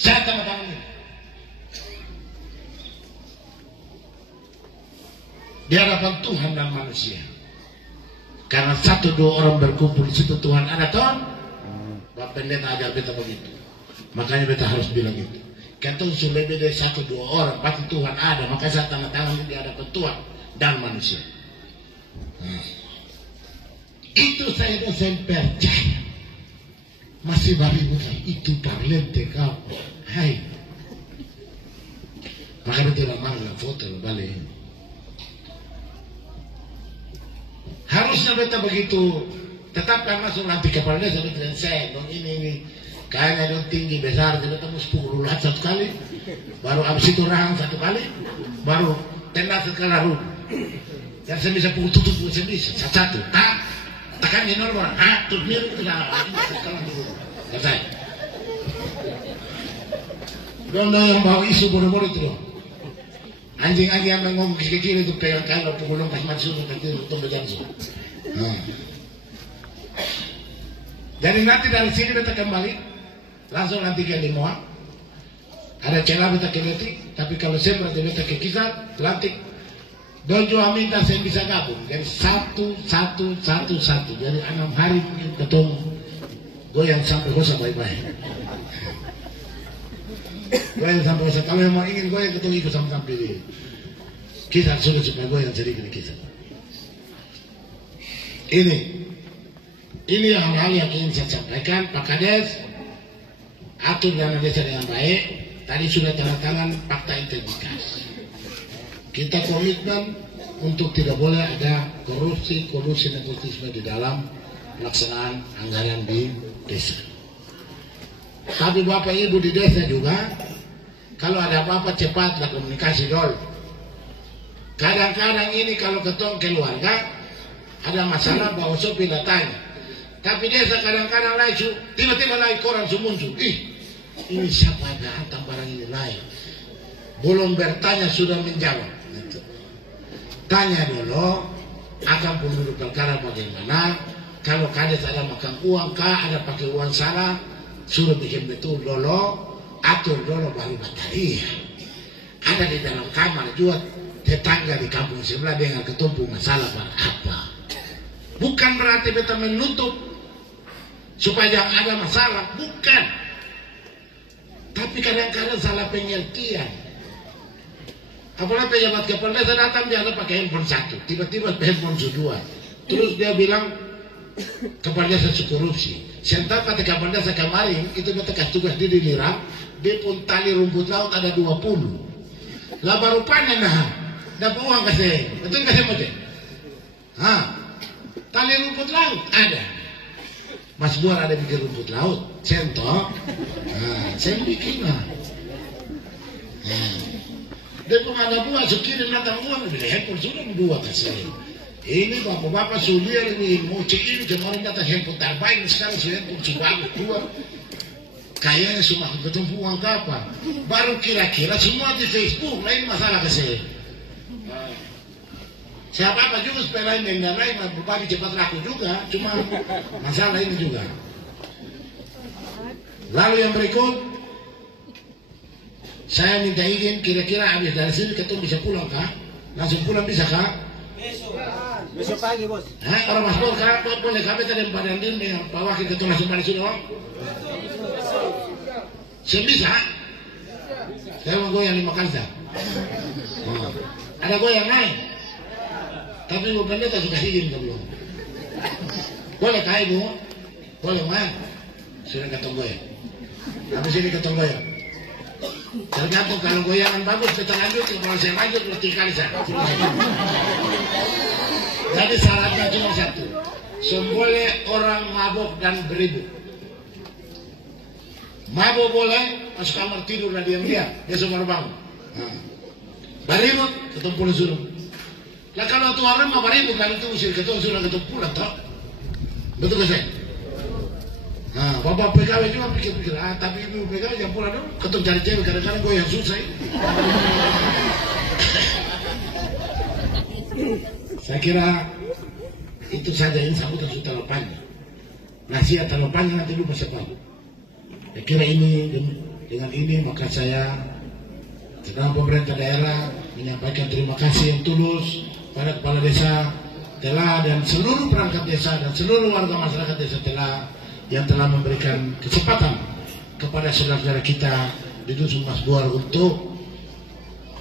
Saya tanda tangan ini. Di hadapan Tuhan dan manusia. Karena 1-2 orang berkumpul di situ Tuhan ada Tuhan. Bapak Pendeta ajar beta begitu. Makanya beta harus bilang itu. Ketemu sudah lebih dari 1-2 orang, pasti Tuhan ada. Maka saya tanda tangan di hadapan Tuhan dan manusia. Itu saya percaya. Masih bari bukan itu parlente kau. Hai. Maka dia tidak mau foto balik. Harusnya beta begitu. Tetapkan masuk nanti kepala desa dengan saya. Dong ini. Kayaknya dong tinggi besar, jadi temu 10 ulat 1 kali, baru abis itu rahang 1 kali, baru tenda sekali lalu. Dan saya bisa pukul tutup, saya bisa satu, tekan di normal, tutup miru tidak, sekarang dulu, selesai. Dong yang bawa isu bodoh-bodoh itu loh. Anjing-anjing yang ngomong ke kiri itu pegang kalau pukul longkas masuk nanti untuk berjalan. Jadi nanti dari sini kita kembali. Langsung nanti ke Limoa. Ada celah beta ke Leti. Tapi kalau saya berarti beta ke Kisar, Lantik. Dojo minta saya bisa gabung. Jadi 1. Jadi 6 hari mungkin ketemu. Goyang sampai gosa baik-baik. Goyang sampai gosa. Kalau yang mau ingin goyang ketemu ikut sama-sama pilih. Kisar sudah supaya goyang sedikit di Kisar. Ini hal-hal yang ingin saya sampaikan. Pak Kades, atur dana desa dengan baik. Tadi sudah tanda tangan fakta integritas. Kita komitmen untuk tidak boleh ada korupsi, nepotisme di dalam pelaksanaan anggaran di desa. Tapi Bapak Ibu di desa juga, kalau ada apa-apa cepatlah komunikasi dulu. Kadang-kadang ini kalau ketong keluarga ada masalah bawa sopir datanya. Tapi desa kadang-kadang lain tiba-tiba lain koran muncul. Ini siapa yang hantam barang ini lain? Belum bertanya sudah menjawab. Gitu. Tanya dulu, akan penduduk perkara bagaimana? Kalau kades ada makan uang kah, ada pakai uang salah, suruh bikin betul dulu, atur dulu baru bateria. Ada di dalam kamar juga tetangga di kampung sebelah dengan ketumpu masalah apa? Bukan berarti beta menutup supaya ada masalah, bukan. Tapi kadang-kadang salah pengertian. Apalagi pejabat kepala desa datang dia ada pakai handphone 1, tiba-tiba handphone 2. Terus dia bilang kepala desa korupsi. Sentak kata kepala desa kemarin itu beta kasih tugas dia diliram, dia pun tali rumput laut ada 20. Lah baru panen dapat uang kasih, betul kasih mode. Tali rumput laut ada. Mas Buar ada bikin rumput laut, centok, nah, saya bikin lah. Nah. Dan kemana buat sekirin datang uang, bila handphone sudah dua kasih. Ini bapak-bapak sulia ini mau cek ini kemarin datang handphone terbaik sekarang si handphone sudah dua. Kayaknya cuma ketemu uang apa? Baru kira-kira semua di Facebook, lain masalah kasih. Siapa apa juga supaya lain dan lain berbagi cepat laku juga, cuma masalah ini juga. Lalu yang berikut, saya minta izin kira-kira habis dari sini ketemu bisa pulang kah? Langsung pulang bisa kah? Besok pagi bos. Orang Mas Bor kah? Boleh kami tadi badan din dengan Pak Wakil Ketua langsung balik sini, Om? Saya bisa. Saya mau goyang 5 kali. Ada goyang naik. Tapi Ibu Pendeta sudah izin belum? Boleh kah Ibu? Boleh mah? Sudah ketemu goyang. Habis ini ketemu goyang. Tergantung kalau goyangan bagus kita lanjut, kalau saya lanjut berarti kali saya. Jadi syaratnya cuma satu. Semboleh orang mabuk dan beribut. Mabuk boleh, masuk kamar tidur dan diam-diam. Dia semua bangun. Beribut, ketemu pulang suruh. Lah kalau tuan rumah beribut, kalau itu usir ketemu suruh ketemu pulang toh. Betul gak saya? Nah, bapak PKW juga pikir-pikir, tapi ibu PKW yang pulang dong, ketemu cari cewek, kadang-kadang gue yang susah. Saya kira itu saja ini sambutan sudah terlalu nasihat terlalu panjang nanti lupa sepal. Saya kira ini dengan ini maka saya sedang pemerintah daerah menyampaikan terima kasih yang tulus pada kepala desa telah dan seluruh perangkat desa dan seluruh warga masyarakat desa yang telah memberikan kesempatan kepada saudara-saudara kita di Dusun Mas Buar untuk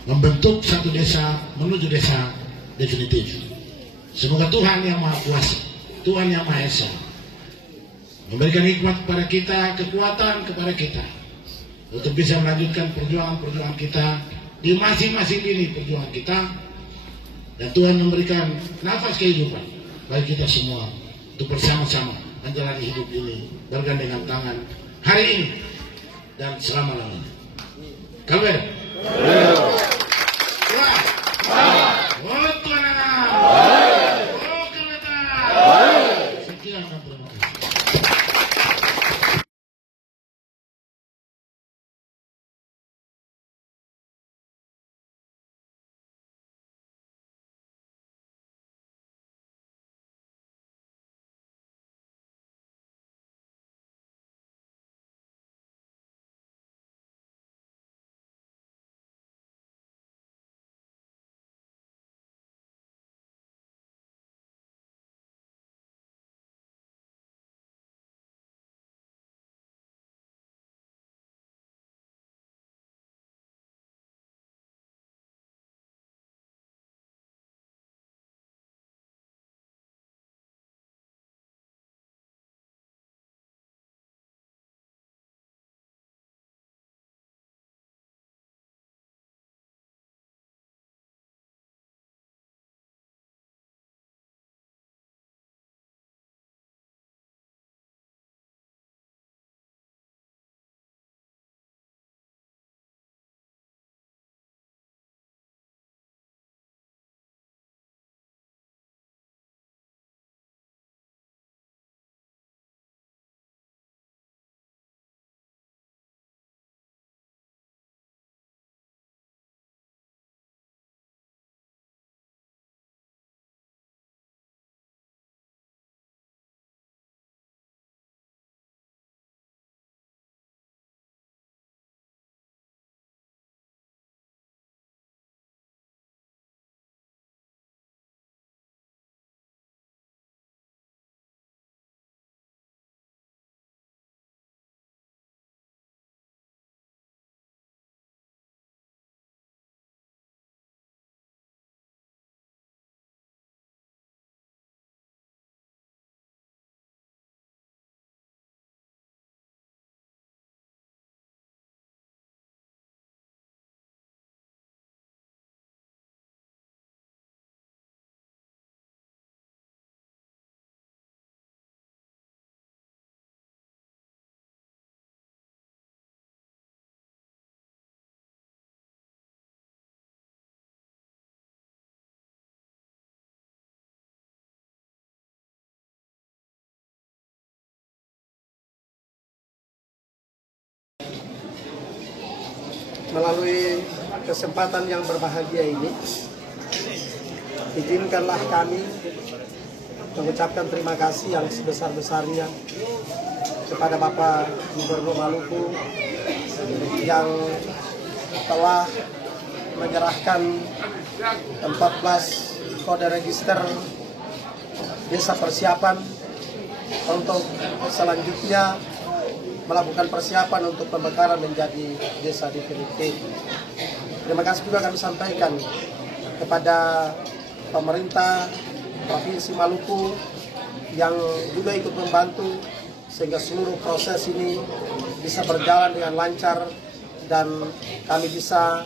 membentuk satu desa menuju desa definitif. Semoga Tuhan yang Maha Kuasa, Tuhan yang Maha Esa memberikan hikmat kepada kita, kekuatan kepada kita untuk bisa melanjutkan perjuangan-perjuangan kita di masing-masing lini perjuangan kita, dan Tuhan memberikan nafas kehidupan bagi kita semua untuk bersama-sama menjalani hidup ini bergandengan tangan hari ini dan selama-lamanya. Kalau ada? Melalui kesempatan yang berbahagia ini, izinkanlah kami mengucapkan terima kasih yang sebesar-besarnya kepada Bapak Gubernur Maluku yang telah menyerahkan 14 kode register desa persiapan untuk selanjutnya melakukan persiapan untuk pemekaran menjadi desa definitif. Terima kasih juga kami sampaikan kepada pemerintah Provinsi Maluku yang juga ikut membantu sehingga seluruh proses ini bisa berjalan dengan lancar dan kami bisa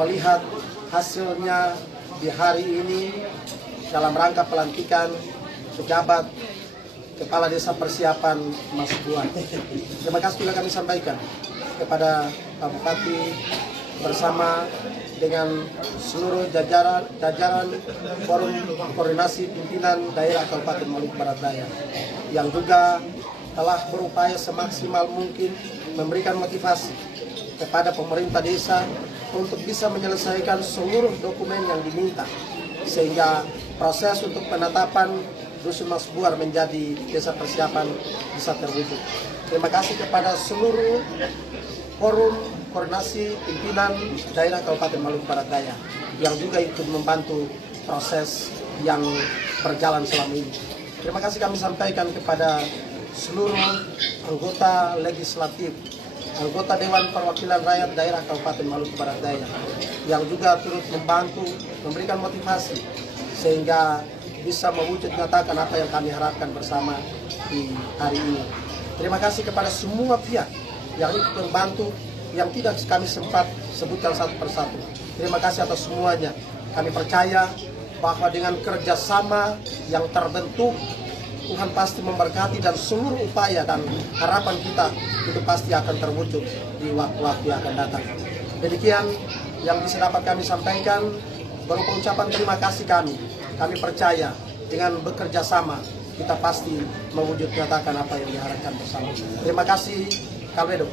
melihat hasilnya di hari ini dalam rangka pelantikan pejabat Kepala Desa Persiapan Mas Buar. Terima kasih juga kami sampaikan kepada Pak Bupati bersama dengan seluruh jajaran Forum Koordinasi Pimpinan Daerah Kabupaten Maluku Barat Daya yang juga telah berupaya semaksimal mungkin memberikan motivasi kepada pemerintah desa untuk bisa menyelesaikan seluruh dokumen yang diminta sehingga proses untuk penetapan Dusun Mas Buar menjadi desa persiapan bisa terwujud. Terima kasih kepada seluruh forum koordinasi pimpinan daerah Kabupaten Maluku Barat Daya yang juga ikut membantu proses yang berjalan selama ini. Terima kasih kami sampaikan kepada seluruh anggota legislatif, anggota Dewan Perwakilan Rakyat Daerah Kabupaten Maluku Barat Daya yang juga turut membantu, memberikan motivasi sehingga bisa mewujud nyatakan apa yang kami harapkan bersama di hari ini. Terima kasih kepada semua pihak yang ikut membantu yang tidak kami sempat sebutkan satu persatu. Terima kasih atas semuanya. Kami percaya bahwa dengan kerjasama yang terbentuk, Tuhan pasti memberkati dan seluruh upaya dan harapan kita itu pasti akan terwujud di waktu-waktu yang akan datang. Demikian yang bisa dapat kami sampaikan berupa ucapan terima kasih kami. Kami percaya dengan bekerja sama kita pasti mewujud nyatakan apa yang diharapkan bersama. Terima kasih, Kalwedo.